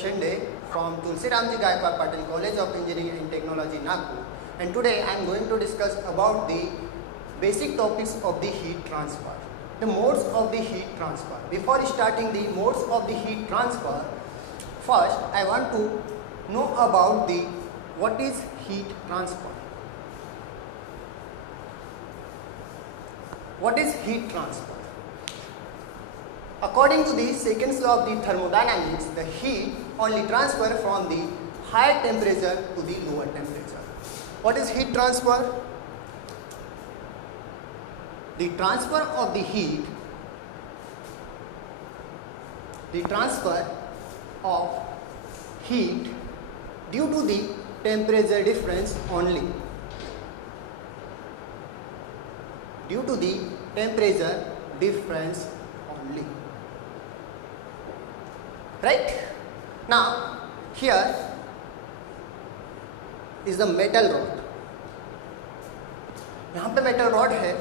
Shinde from Tulsiramji Gaikwad Patil College of Engineering and Technology, Nagpur. And today I am going to discuss about the basic topics of the heat transfer. The modes of the heat transfer. Before starting the modes of the heat transfer, first I want to know about the what is heat transfer. What is heat transfer? According to the second law of the thermodynamics, the heat only transfer from the higher temperature to the lower temperature. What is heat transfer? The transfer of the heat, due to the temperature difference only. Due to the temperature difference only. Right? Now, here is the metal rod. यहाँ पे metal rod है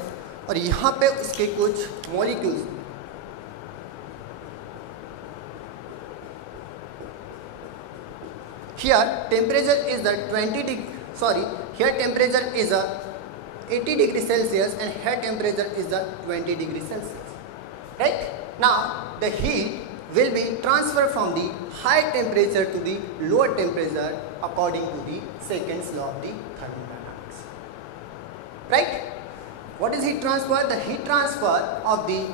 और यहाँ पे उसके कुछ molecules. Here temperature is the 80 degrees Celsius and here temperature is the 20 degrees Celsius. Right? Now the heat will be transferred from the high temperature to the lower temperature according to the second law of the thermodynamics. Right? What is heat transfer? The heat transfer of the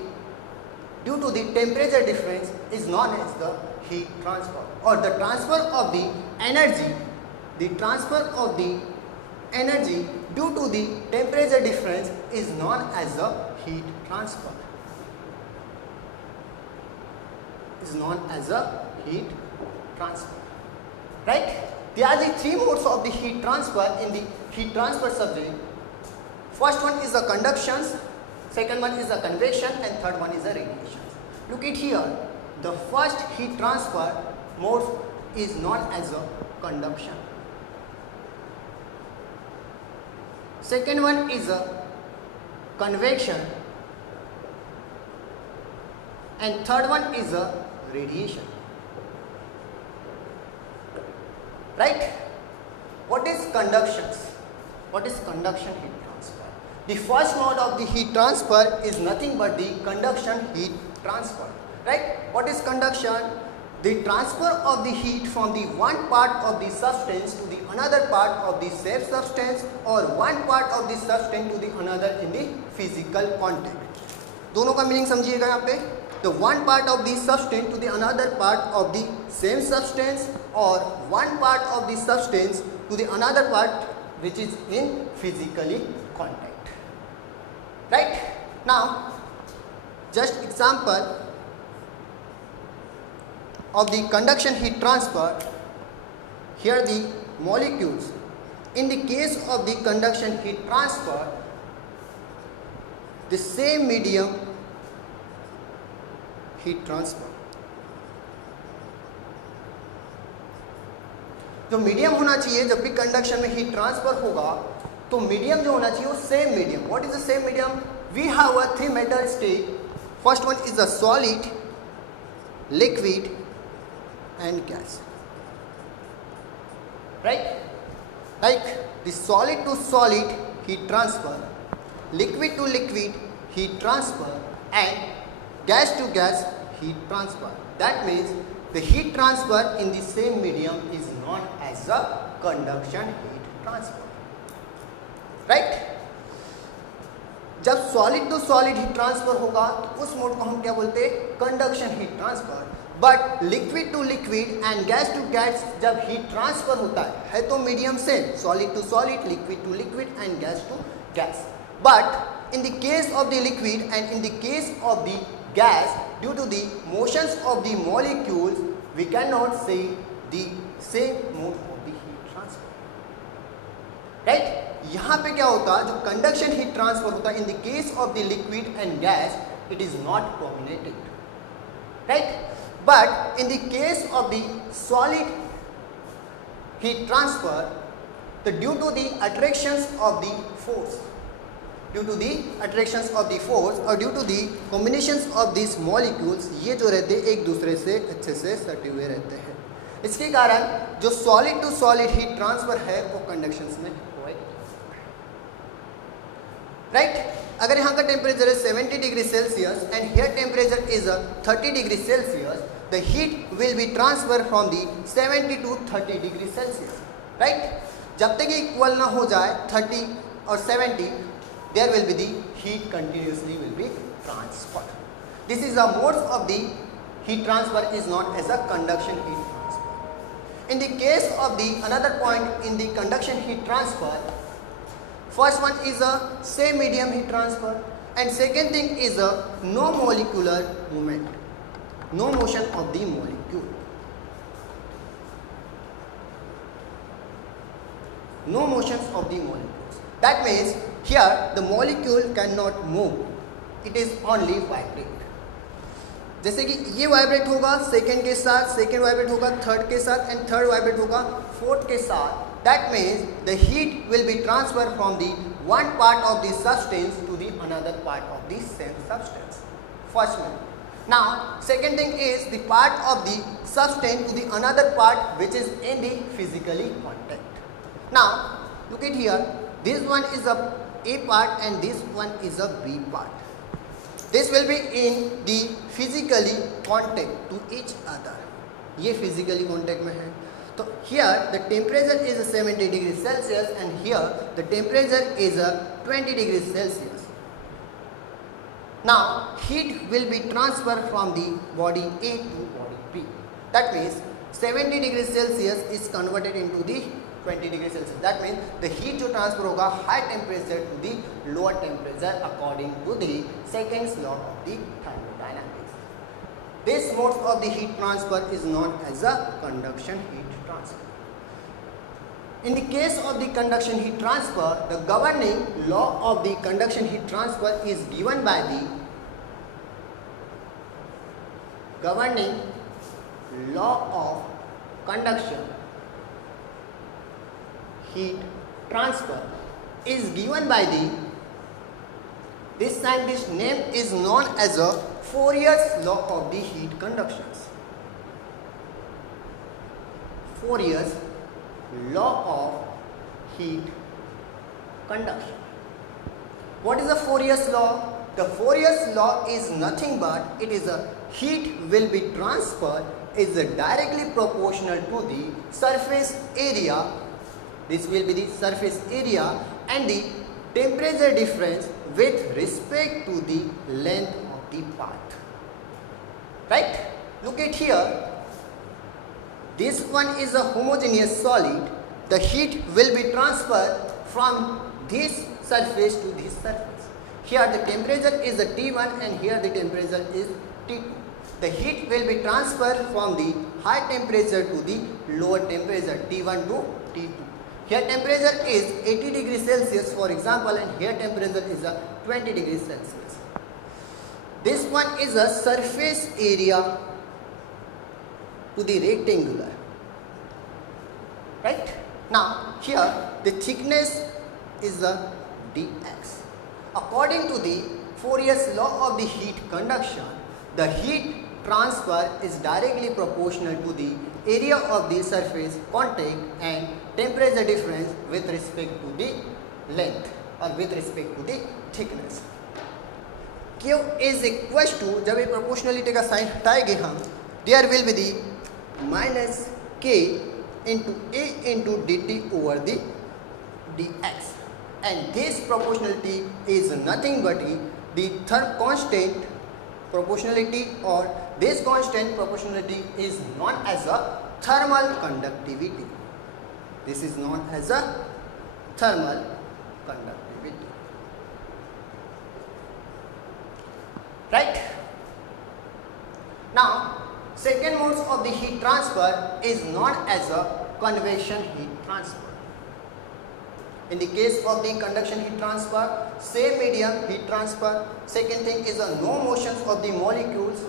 due to the temperature difference is known as the heat transfer, or the transfer of the energy. The transfer of the energy due to the temperature difference is known as the heat transfer. Right? There are the three modes of the heat transfer in the heat transfer subject. First one is the conduction, second one is the convection, and third one is the radiation. Look at here. The first heat transfer mode is known as a conduction. Second one is a convection, and third one is a radiation. Right? What is conductions? What is conduction heat transfer? The first mode of the heat transfer is nothing but the conduction heat transfer. Right? What is conduction? The transfer of the heat from the one part of the substance to the another part of the same substance, or one part of the substance to the another in the physical contact. दोनों का meaning समझिएगा यहाँ पे. The one part of the substance to the another part of the same substance, or one part of the substance to the another part which is in physically contact. Right? Now, just example of the conduction heat transfer. Here the molecules. In the case of the conduction heat transfer, the same medium heat transfer. जो medium होना चाहिए जब भी conduction में heat transfer होगा, तो medium जो होना चाहिए वो same medium. What is the same medium? We have a three metal state. First one is the solid, liquid and gas. Right? Like the solid to solid heat transfer, liquid to liquid heat transfer, and gas to gas heat transfer. That means the heat transfer in the same medium is known as a conduction heat transfer. Right? जब solid to solid heat transfer होगा तो उस mode को हम क्या बोलते हैं? Conduction heat transfer. But liquid to liquid and gas to gas जब हीट ट्रांसफर होता है तो medium same, solid to solid, liquid to liquid and gas to gas. But in the case of the liquid and in the case of the gas, due to the motions of the molecules, we can not से the same mode of the heat transfer. Right? यहाँ पे क्या होता है? जो conduction heat transfer होता है in the case of the liquid and gas, it is not prominated. Right? But in the case of the solid heat transfer, due to the attractions of the force, due to the attractions of the force और due to the combinations of this molecules, ये जो रहते हैं एक दूसरे से अच्छे से सटे हुए रहते हैं. इसके कारण जो solid to solid heat transfer है वो कंडक्शन में होएगा, राइट। अगर यहाँ का टेम्परेचर है 70 degree Celsius and here temperature is 30 degree Celsius, the heat will be transfer from the 70 to 30 degree Celsius, right. जब तक इक्वल ना हो जाए 30 और 70, there will be the heat continuously will be transferred. This is the modes of the heat transfer is known as a conduction heat transfer. In the case of the another point in the conduction heat transfer, first one is a same medium heat transfer and second thing is a no molecular movement, no motion of the molecule. No motions of the molecules. That means here the molecule cannot move, it is only vibrate. जैसे कि ये vibrate होगा second के साथ, second vibrate होगा third के साथ and third vibrate होगा फोर्थ के साथ. That means the heat will be transferred from the one part of the substance to the another part of the same substance. First one. Now second thing is the part of the substance to the another part which is in the physically contact. Now look at here, this one is a part and this one is a B part. This will be in the physically contact to each other. ये physically contact में है. तो here the temperature is 70 degrees Celsius and here the temperature is 20 degrees Celsius. Now heat will be transferred from the body A to body B. That means 70 degrees Celsius is converted into the 20 degrees Celsius. That means the heat जो transfer होगा high temperature to the lower temperature according to the second law of the thermodynamics. This mode of the heat transfer is known as a conduction heat transfer. In the case of the conduction heat transfer, the governing law of the conduction heat transfer is given by the governing law of conduction heat transfer is given by the, this scientist name is known as a Fourier's law of the heat conductions. Fourier's law of heat conduction. What is the Fourier's law? The Fourier's law is nothing but it is a heat will be transferred is directly proportional to the surface area. This will be the surface area and the temperature difference with respect to the length of the path. Right? Look at here. This one is a homogeneous solid. The heat will be transferred from this surface to this surface. Here the temperature is a T1 and here the temperature is T2. The heat will be transferred from the high temperature to the lower temperature T1 to T2. Here temperature is 80 degrees Celsius for example and here temperature is 20 degrees Celsius. This one is a surface area to the rectangular. Right? Now here the thickness is a dx. According to the Fourier's law of the heat conduction, the heat transfer is directly proportional to the area of the surface contact and temperature difference with respect to the length or with respect to the thickness. Q is equal to, जब ये proportionality का sign हटाएंगे हम, there will be the minus K into A into dt over the dx, and this proportionality is nothing but the constant proportionality, or this constant proportionality is known as a thermal conductivity. This is known as a thermal conductivity. Right? Now, second mode of the heat transfer is known as a convection heat transfer. In the case of the conduction heat transfer, same medium heat transfer. Second thing is a no motions of the molecules.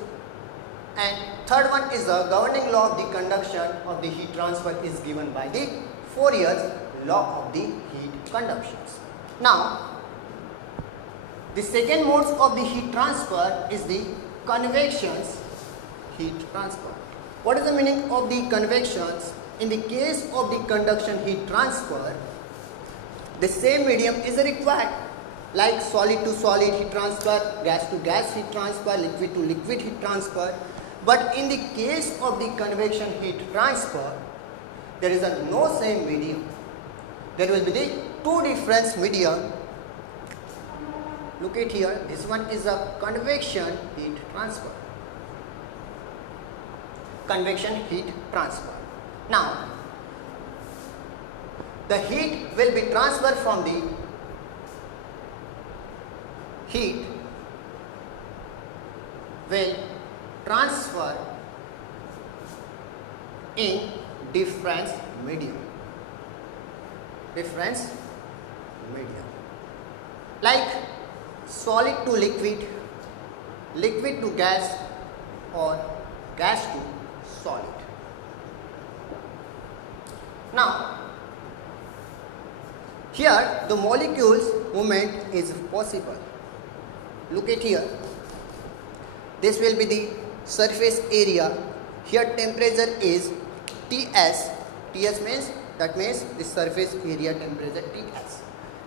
And third one is the governing law of the conduction of the heat transfer is given by the Fourier's law of the heat conductions. Now, the second mode of the heat transfer is the convection heat transfer. What is the meaning of the convections? In the case of the conduction heat transfer, the same medium is required, like solid to solid heat transfer, gas to gas heat transfer, liquid to liquid heat transfer. But in the case of the convection heat transfer, there is no same medium. There will be the two different medium. Look at here, this one is a convection heat transfer. Convection heat transfer. Now, the heat will be transferred from the heat will transfer in difference medium. Difference medium. Like solid to liquid, liquid to gas, or gas to solid. Now, here the molecules movement is possible. Look at here. This will be the surface area. Here temperature is Ts. Ts means, that means the surface area temperature Ts.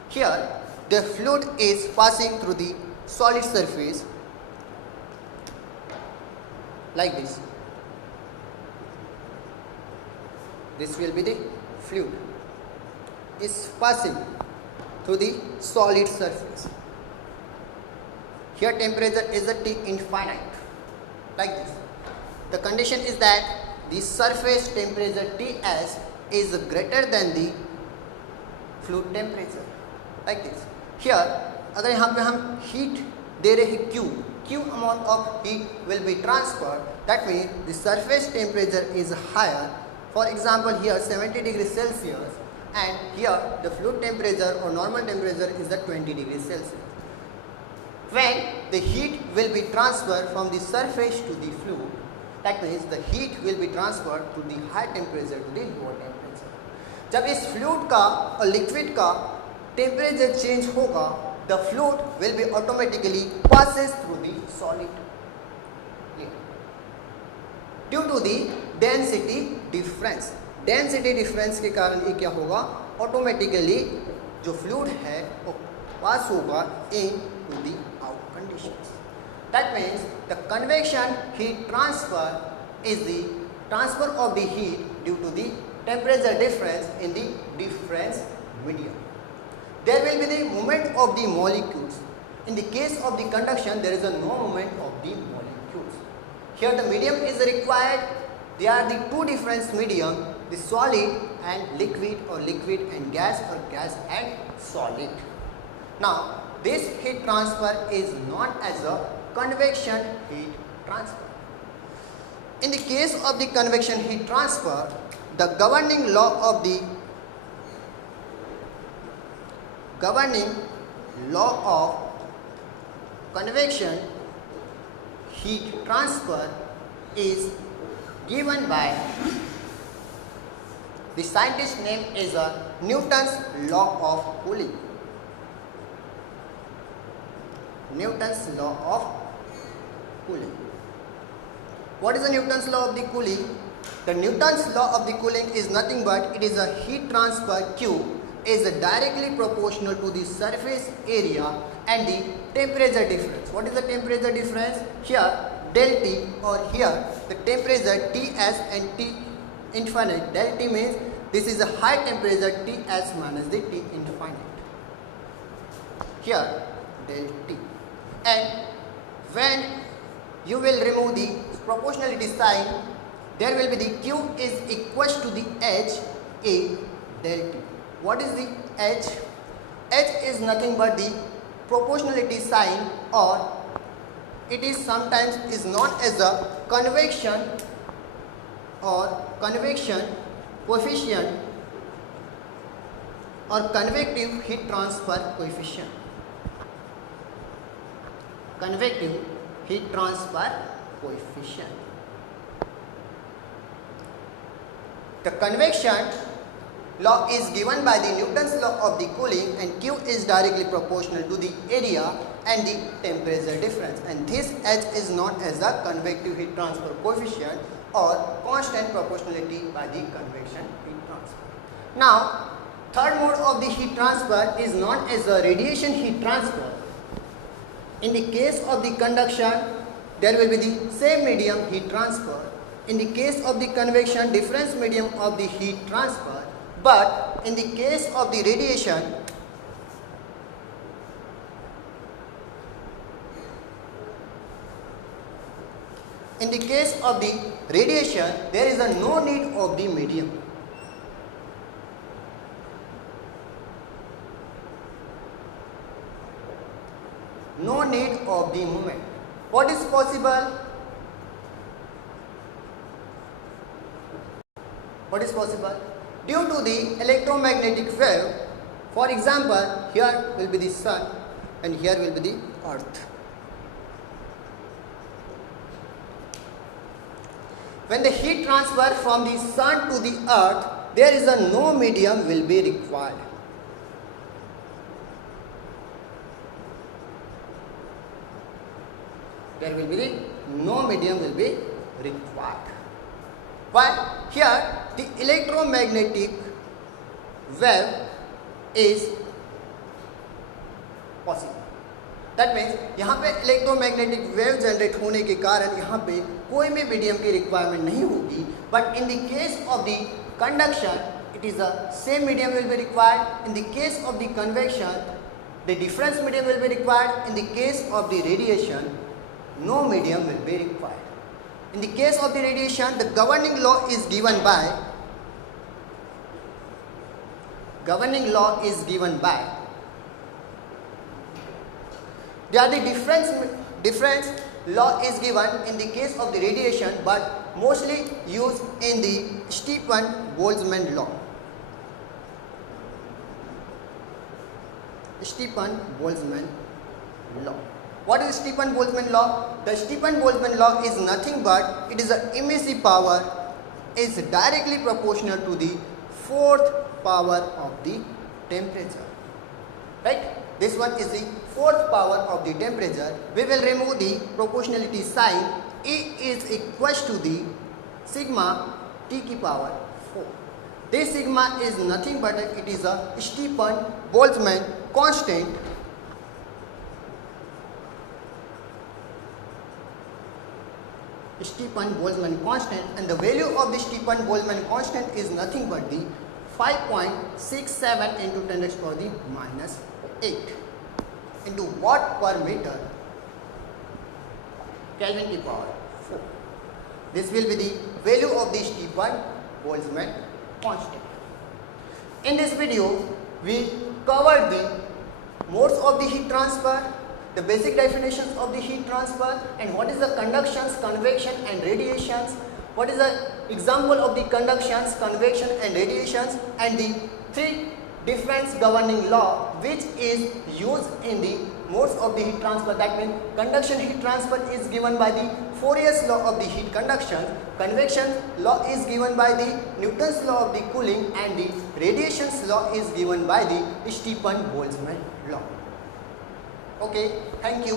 Here the fluid is passing through the solid surface like this. This will be the fluid is passing through the solid surface. Here temperature is a T infinite like this. The condition is that the surface temperature Ts is greater than the fluid temperature like this. Here अगर यहाँ पे हम heat दे रहे हैं Q amount of heat will be transferred. That means the surface temperature is higher. For example, here 70 degrees Celsius, and here the fluid temperature or normal temperature is at 20 degrees Celsius. When the heat will be transferred from the surface to the fluid, that means the heat will be transferred to the high temperature to the lower temperature. जब इस fluid का और liquid का temperature change होगा, the fluid will be automatically passes through the solid. Due to the density difference. Density difference के कारण ये क्या होगा? Automatically जो fluid है वो pass होगा into the out conditions. That means the convection heat transfer is the transfer of the heat due to the temperature difference in the difference medium. There will be the movement of the molecules. In the case of the conduction, there is no movement of the molecules. Here the medium is required. There are the two different medium, the solid and liquid, or liquid and gas, or gas and solid. Now, this heat transfer is known as a convection heat transfer. In the case of the convection heat transfer, the governing law of convection heat transfer is given by the scientist name is Newton's law of cooling. Newton's law of cooling. What is the Newton's law of the cooling? The Newton's law of the cooling is nothing but it is a heat transfer Q is directly proportional to the surface area and the temperature difference. What is the temperature difference? Here del T, or here the temperature Ts and T infinite. Del T means this is a high temperature Ts minus the T infinite. Here del T. And when you will remove the proportionality sign, there will be the Q is equals to the H A del T. What is the H? H is nothing but the proportionality sign, or it is sometimes is known as a convection or convection coefficient or convective heat transfer coefficient. Convective heat transfer coefficient. The convection law is given by the Newton's law of the cooling, and Q is directly proportional to the area and the temperature difference, and this H is known as the convective heat transfer coefficient, or constant proportionality by the convection heat transfer. Now, third mode of the heat transfer is known as the radiation heat transfer. In the case of the conduction, there will be the same medium heat transfer. In the case of the convection, different medium of the heat transfer. But in the case of the radiation, there is a no need of the medium. No need of the movement. What is possible? What is possible? Due to the electromagnetic wave, for example, here will be the sun and here will be the earth. When the heat transfer from the sun to the earth, there is a no medium will be required. There will be the no medium will be required. Why? Here the electromagnetic wave is possible. That means यहाँ पे electromagnetic wave generate होने के कारण यहाँ पे कोई भी medium की रिक्वायरमेंट नहीं होगी. But in the case of the conduction it is the same medium will be required. In the case of the convection, the difference medium will be required. In the case of the radiation, no medium will be required. In the case of the radiation, the governing law is given by there are the difference law is given in the case of the radiation, but mostly used in the Stefan-Boltzmann law. Stefan-Boltzmann law. What is Stefan-Boltzmann law? The Stefan-Boltzmann law is nothing but it is a emissive power is directly proportional to the fourth power of the temperature. Right? This one is the fourth power of the temperature. We will remove the proportionality sign. E is equal to the sigma T की power 4. This sigma is nothing but it is a Stefan-Boltzmann constant. Stefan-Boltzmann constant, and the value of the Stefan-Boltzmann constant is nothing but the 5.67 into 10 raised to the minus 8 into watt per meter Kelvin to power 4. This will be the value of the Stefan-Boltzmann constant. In this video, we covered the modes of the heat transfer, the basic definitions of the heat transfer, and what is the conductions, convection and radiations, what is the example of the conductions, convection and radiations, and the three different governing law which is used in the modes of the heat transfer. That means conduction heat transfer is given by the Fourier's law of the heat conduction, convection law is given by the Newton's law of the cooling, and the radiation's law is given by the Stefan-Boltzmann law. Okay, thank you.